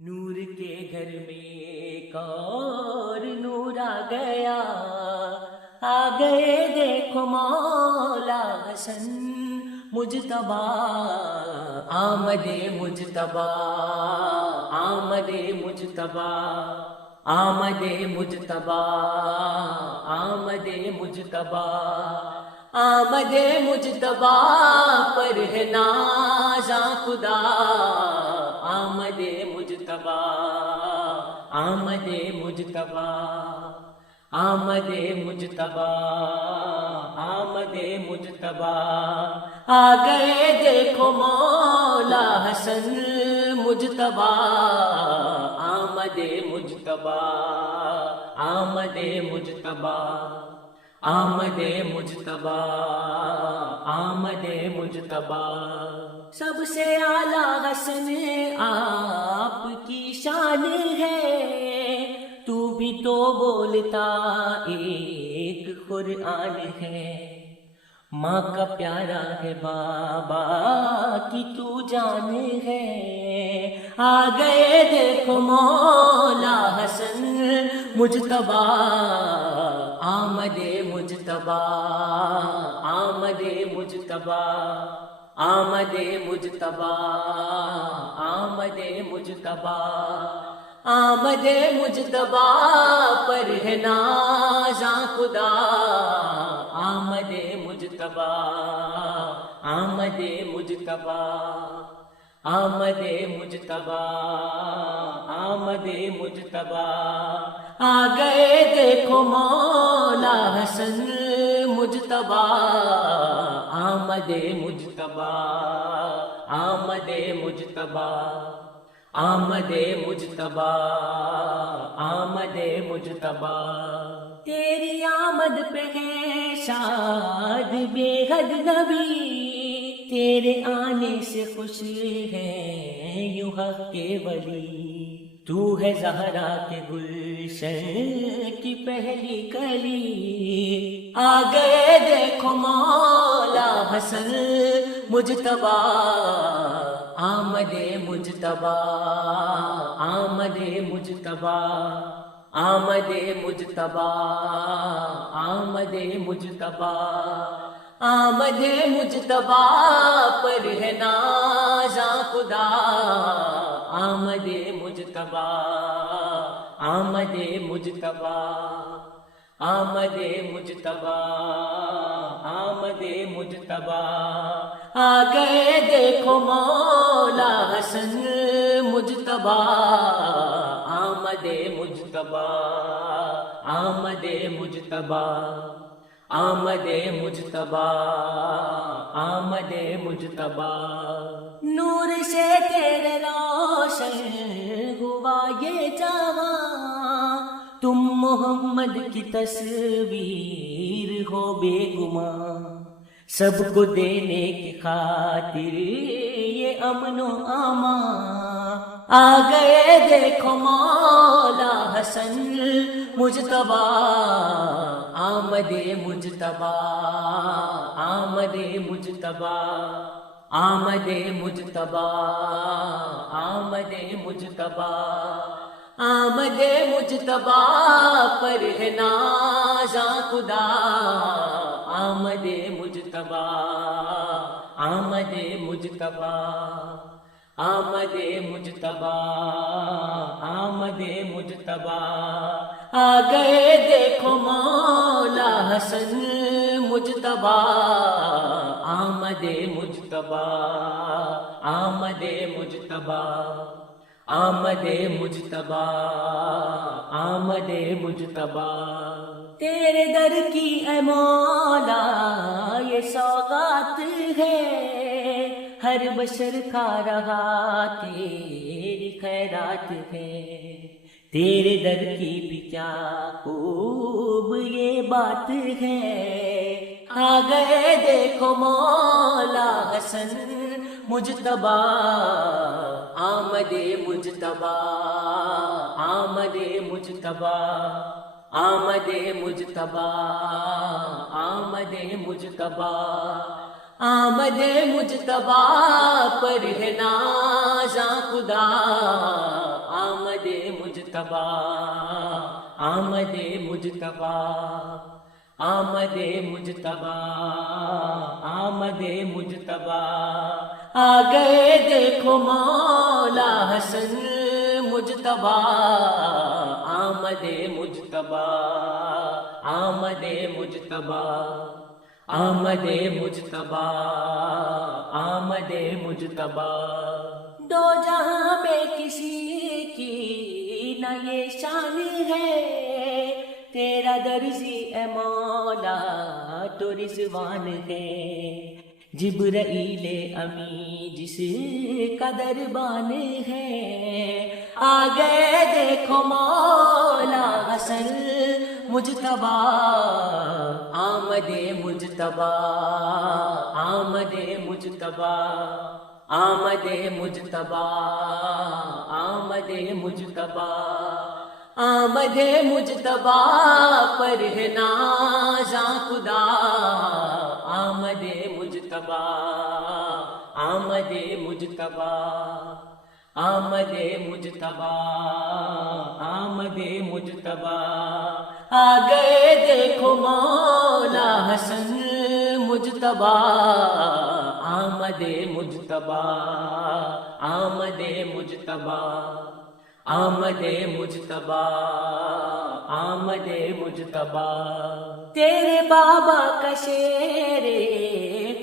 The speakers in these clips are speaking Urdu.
نور کے گھر میں ایک اور نور آ گئے دیکھو مولا حسن مجتبی، آمد مجتبی، آمد مجتبی، آمد مجتبی، آمد مجتبی، آمد مجتبی پر ہے نازاں خدا، آمد مجتبی، آمد مجتبی، آمد مجتبی، آمد مجتبی، آ گئے دیکھو مولا حسن مجتبی، آمد مجتبی، آمد مجتبی، آمد مجتبی، آمد مجتبی، سب سے اعلیٰ حسن آپ کی شان ہے، تو بھی تو بولتا ایک قرآن ہے، ماں کا پیارا ہے بابا کی تو جان ہے، آ گئے دیکھو مولا حسن مجتبی، آمد مجتبی، آمد مجتبی، آمد مجتبی، آمد مجتبی، آمد مجتبی پر ہے نازاں خدا، آمد مجتبی، آمد مجتبی، آمد مجتبی، آمد مجتبی، آ گئے دیکھو مولا حسن مجتبی، آمد مجتبی، آمد مجتبی، آمد مجتبی، آمد مجتبی، تیری آمد پہ ہے شاد بے حد نبی، تیرے آنے سے خوش ہیں یوں حق کے ولی، تو ہے زہرا کے گلشن کی پہلی کلی، آ گئے دیکھو مولا حسن مجتبی، آمد مجتبی، آمد مجتبی، آمد مجتبی، آمد مجتبی، آمد مجتبی پر ہے نازاں خدا، آمد مجتبی، آمد مجتبی، آمد مجتبی، آمد مجتبی، آ گئے دیکھو مولا حسن مجتبی، آمد مجتبی، آمد مجتبی، آمد مجتبی، آمد مجتبی، نور سے تیرے روشن ہوا یہ جہاں، تم محمد کی تصویر ہو بے گماں، سب کو دینے کی خاطر یہ امن و امان، آ گئے دیکھو مولا حسن مجتبی، آمد مجتبی، آمد مجتبی، آمد مجتبی، آمد مجتبی، آمد مجتبی پر ہے نازاں خدا، آمد مجتبی، آمد مجتبی، آمد مجتبی، آمد مجتبی، آ گئے دیکھو مولا حسن مجتبی، آمد مجتبی، آمد مجتبی، آمد مجتبی، آمد مجتبی، تیرے در کی اے مولا یہ سوغات ہے، ہر بشر کھا رہا تیری خیرات ہے، تیرے در کی بھی کیا خوب یہ بات ہے، آ گئے دیکھو مولا حسن مجتبی، آمد مجتبی، آمد مجتبی، آمد مجتبی، آمد مجتبی، آمد مجتبی پر ہے نازاں خدا، مجتبی، آمد مجتبی، آمد مجتبی، آمد مجتبی، آ گئے دیکھو مولا حسن مجتبی، آمد مجتبی، آمد مجتبی، آمد مجتبی، آمد مجتبی۔ دو جہاں میں کسی کی نہ یہ شان ہے، تیرا درزی اے مولا تو رضوان ہے، جبرائیل امی جس کا دربان ہے، آ گئے دیکھو مولا حسن مجتبی، آمد مجتبی، آمد مجتبی، آمد مجتبی، آمد مجتبی، آمد مجتبی پر ہے نازاں خدا، آمد مجتبی، آمد مجتبی، آمد مجتبی، آمد مجتبی، آ گئے دیکھو مولا حسن مجتبی، آمد مجتبی، آمد مجتبی، آمد مجتبی، آمد مجتبی۔ تیرے بابا کا شیر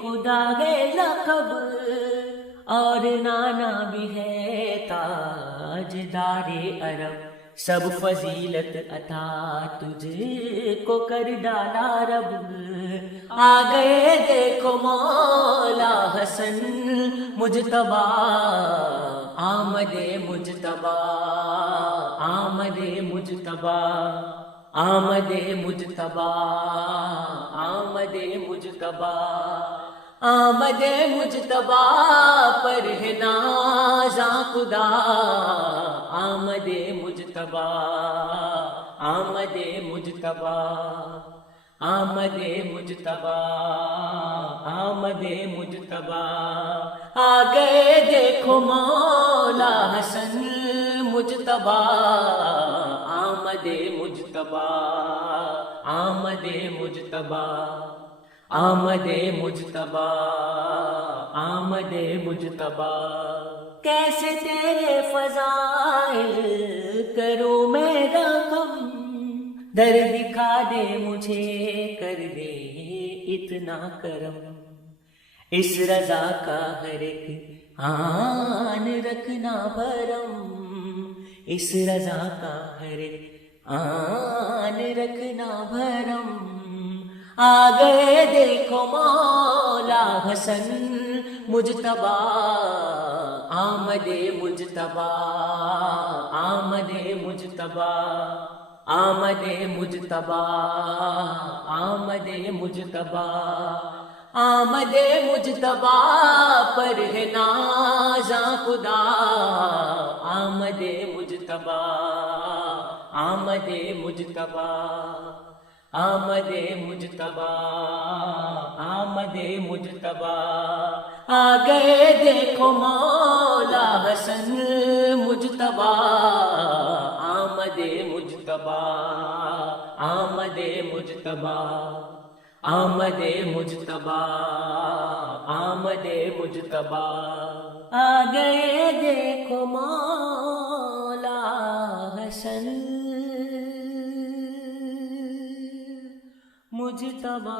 خدا ہے لقب، اور نانا بھی ہے تاجدار عرب، سب فضیلت عطا تجھ کو کر ڈالا رب، آ گئے دیکھو مولا حسن مجتبی، آمد مجتبی، آمد مجتبی، آمد مجتبی، آمد مجتبی، آمد مجتبی پر ہے نازاں خدا، آمد مجتبی، آمد مجتبی، آمد مجتبی، آمد مجتبی، آ گئے دیکھو مولا حسن مجتبی، آمد مجتبی، آمد مجتبی، آمد مجتبی، آمد مجتبی۔ کیسے تیرے فضائل کروں میں رقم، در دکھا دے مجھے کر دے اتنا کرم، اس رضا کا ہر ایک آن رکھنا بھرم، اس رضا کا ہر ایک آن رکھنا بھرم، آ گئے دیکھو مولا حسن مجتبی، آمد مجتبی، آمد مجتبی، آمد مجتبی، آمد مجتبی، آمد مجتبی پر ہے نازاں خدا، آمد مجتبی، آمد مجتبی، آمد مجتبی، آمد مجتبی، آ گئے دیکھو مولا حسن مجتبی، آمد مجتبی، آمد مجتبی، آمد مجتبی، آمد مجتبی، آ گئے دیکھو مولا حسن مجتبی۔